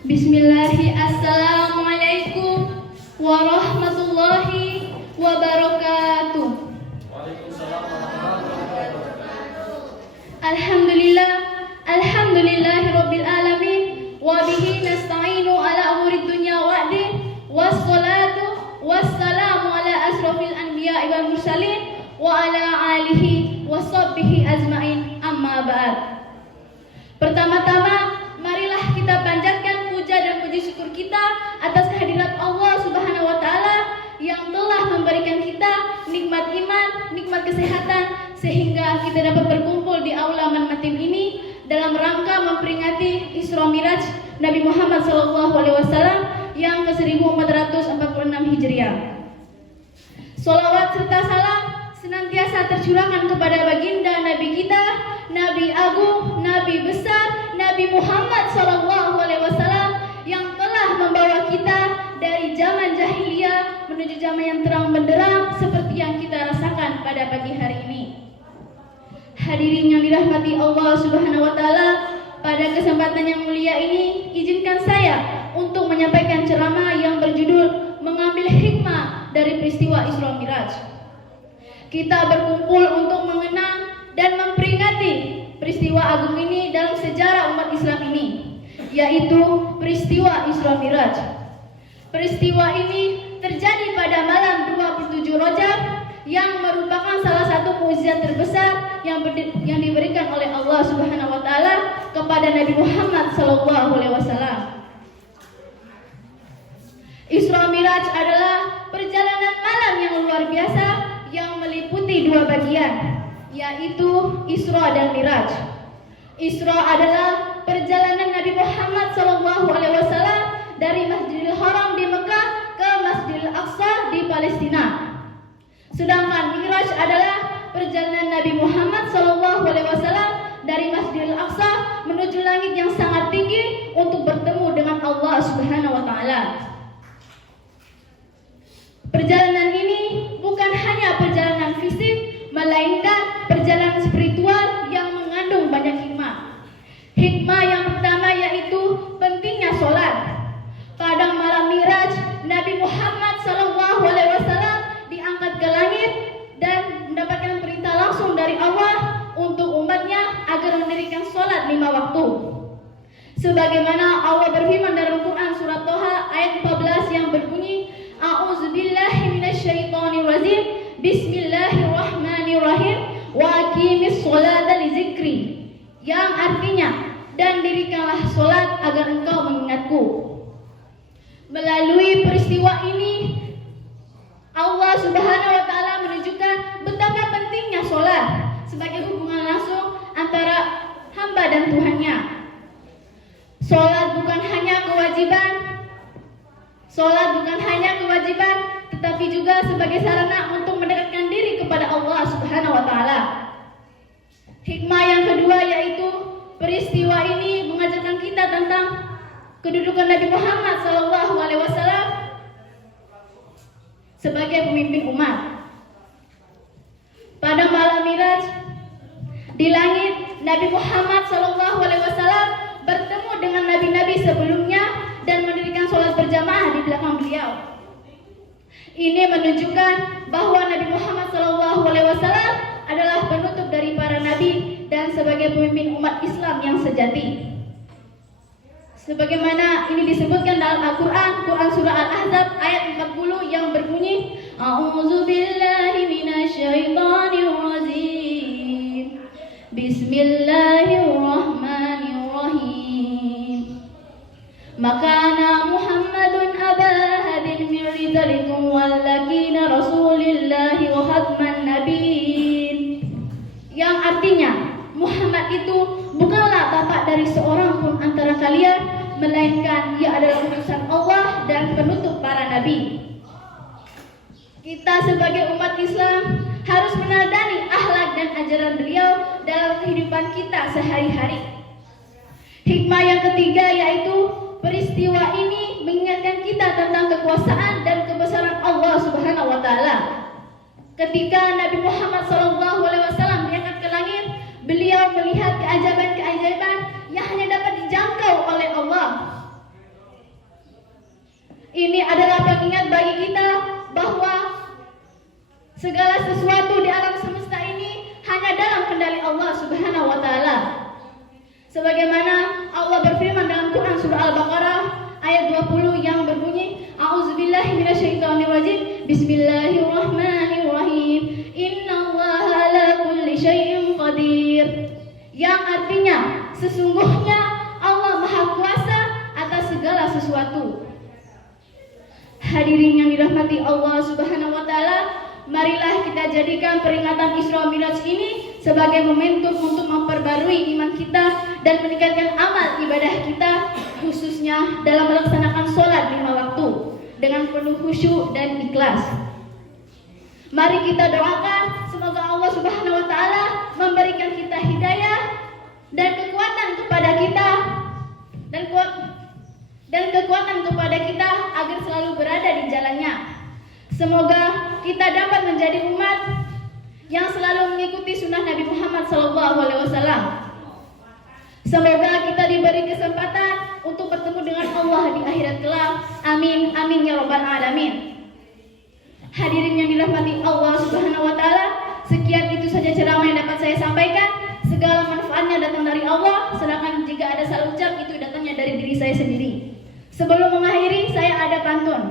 Bismillahi, assalamualaikum warahmatullahi wabarakatuh. Waalaikumsalam warahmatullahi wabarakatuh. Alhamdulillahi rabbil alamin wa bihi nasta'inu ala umurid dunya wa'din wassalatu wassalamu ala asrofil anbiya'i wal mursalin wa ala alihi wa sahbihi ajma'in, amma ba'd. Pertama-tama marilah kita panjatkan puja dan puji syukur kita atas kehadirat Allah Subhanahu wa taala yang telah memberikan kita nikmat iman, nikmat kesehatan sehingga kita dapat berkumpul di aula Manmatim ini dalam rangka memperingati Isra Miraj Nabi Muhammad SAW yang ke-1446 Hijriah. Sholawat serta salam senantiasa tercurahkan kepada baginda Nabi kita, Nabi Agung, Nabi besar, Nabi Muhammad SAW yang telah membawa kita dari zaman jahiliyah menuju zaman yang terang benderang seperti yang kita rasakan pada pagi hari ini. Hadirin yang dirahmati Allah Subhanahu wa taala, pada kesempatan yang mulia ini izinkan saya untuk menyampaikan ceramah yang berjudul Mengambil Hikmah dari Peristiwa Isra Miraj. Kita berkumpul untuk mengenang dan memperingati peristiwa agung ini dalam sejarah umat Islam ini, yaitu peristiwa Isra Miraj. Peristiwa ini terjadi pada malam 27 Rajab yang merupakan salah satu mukjizat terbesar yang diberikan oleh Allah Subhanahu wa taala kepada Nabi Muhammad SAW. Isra Miraj adalah perjalanan malam yang luar biasa yang meliputi dua bagian, yaitu Isra dan Miraj. Isra adalah perjalanan Nabi Muhammad SAW dari Masjidil Haram di Mekah ke Masjidil Aqsa di Palestina. Sedangkan Miraj adalah perjalanan Nabi Muhammad SAW dari Masjidil Aqsa menuju langit yang sangat tinggi untuk bertemu dengan Allah Subhanahu wa taala. Perjalanan ini bukan hanya perjalanan fisik, melainkan perjalanan spiritual yang mengandung banyak hikmah. Hikmah yang pertama yaitu pentingnya sholat. Pada malam Miraj, Nabi Muhammad SAW diangkat ke langit dan mendapatkan perintah langsung dari Allah untuk umatnya agar mendirikan sholat 5 waktu. Sebagaimana Allah berfirman dalam Quran surat Toha ayat 14 yang berbunyi, A'udzubillahi minasyaitonirrajim. Bismillahirrahmanirrahim. Wa aqimis sholata li zikri. Yang artinya, dan dirikanlah sholat agar engkau mengingatku. Melalui peristiwa ini, Allah Subhanahu wa taala menunjukkan betapa pentingnya sholat sebagai hubungan langsung antara hamba dan Tuhannya. Sholat bukan hanya kewajiban, tetapi juga sebagai sarana untuk mendekatkan diri kepada Allah Subhanahu wa taala. Hikmah yang kedua yaitu peristiwa ini mengajarkan kita tentang kedudukan Nabi Muhammad SAW sebagai pemimpin umat. Pada malam Miraj di langit, Nabi Muhammad SAW bertemu dengan nabi-nabi sebelumnya dan mendirikan sholat berjamaah di belakang beliau. Ini menunjukkan bahwa Nabi Muhammad SAW adalah penutup dari para nabi dan sebagai pemimpin umat Islam yang sejati. Sebagaimana ini disebutkan dalam Al-Quran, Quran Surah Al-Ahzab ayat 40 yang berbunyi, A'udzubillahi minasyaitonirrajim. Bismillahirrahmanirrahim. Makana Muhammadun aba hadin min rijalikum wallakina rasulillahi wa khatman nabiyyin. Yang artinya, Muhammad itu bukanlah bapak dari seorang pun antara kalian, melainkan ia adalah utusan Allah dan penutup para nabi. Kita sebagai umat Islam harus meneladani akhlak dan ajaran beliau dalam kehidupan kita sehari-hari. Hikmah yang ketiga yaitu peristiwa ini mengingatkan kita tentang kekuasaan dan kebesaran Allah Subhanahu wa taala. Ketika Nabi Muhammad SAW diangkat ke langit, beliau melihat keajaiban-keajaiban yang hanya dapat dijangkau oleh Allah. Sesungguhnya Allah Maha Kuasa atas segala sesuatu. Hadirin yang dirahmati Allah Subhanahu wa taala, marilah kita jadikan peringatan Isra Mi'raj ini sebagai momentum untuk memperbarui iman kita dan meningkatkan amal ibadah kita, khususnya dalam melaksanakan sholat 5 waktu dengan penuh khusyuk dan ikhlas. Mari kita doakan semoga Allah Subhanahu wa taala memberikan kita hidayah dan kekuatan kepada kita dan kekuatan kepada kita agar selalu berada di jalannya. Semoga kita dapat menjadi umat yang selalu mengikuti sunnah Nabi Muhammad SAW. Semoga kita diberi kesempatan untuk bertemu dengan Allah di akhirat kelak. Amin, amin ya rabbal alamin. Hadirin yang dirahmati Allah Subhanahu wa taala, sekian itu saja ceramah yang dapat saya sampaikan. Segala manfaatnya datang dari Allah, sedangkan jika ada salah ucap itu datangnya dari diri saya sendiri. Sebelum mengakhiri, saya ada pantun.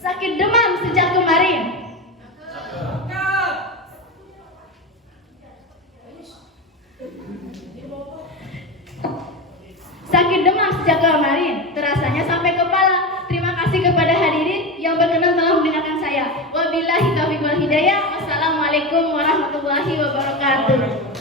Sakit demam sejak kemarin. Sakit demam sejak kemarin, terasanya sampai kepala. Terima kasih kepada hadirin yang berkenan telah mendengarkan saya. Wabillahi taufiq wal hidayah. Wassalamualaikum warahmatullahi wabarakatuh.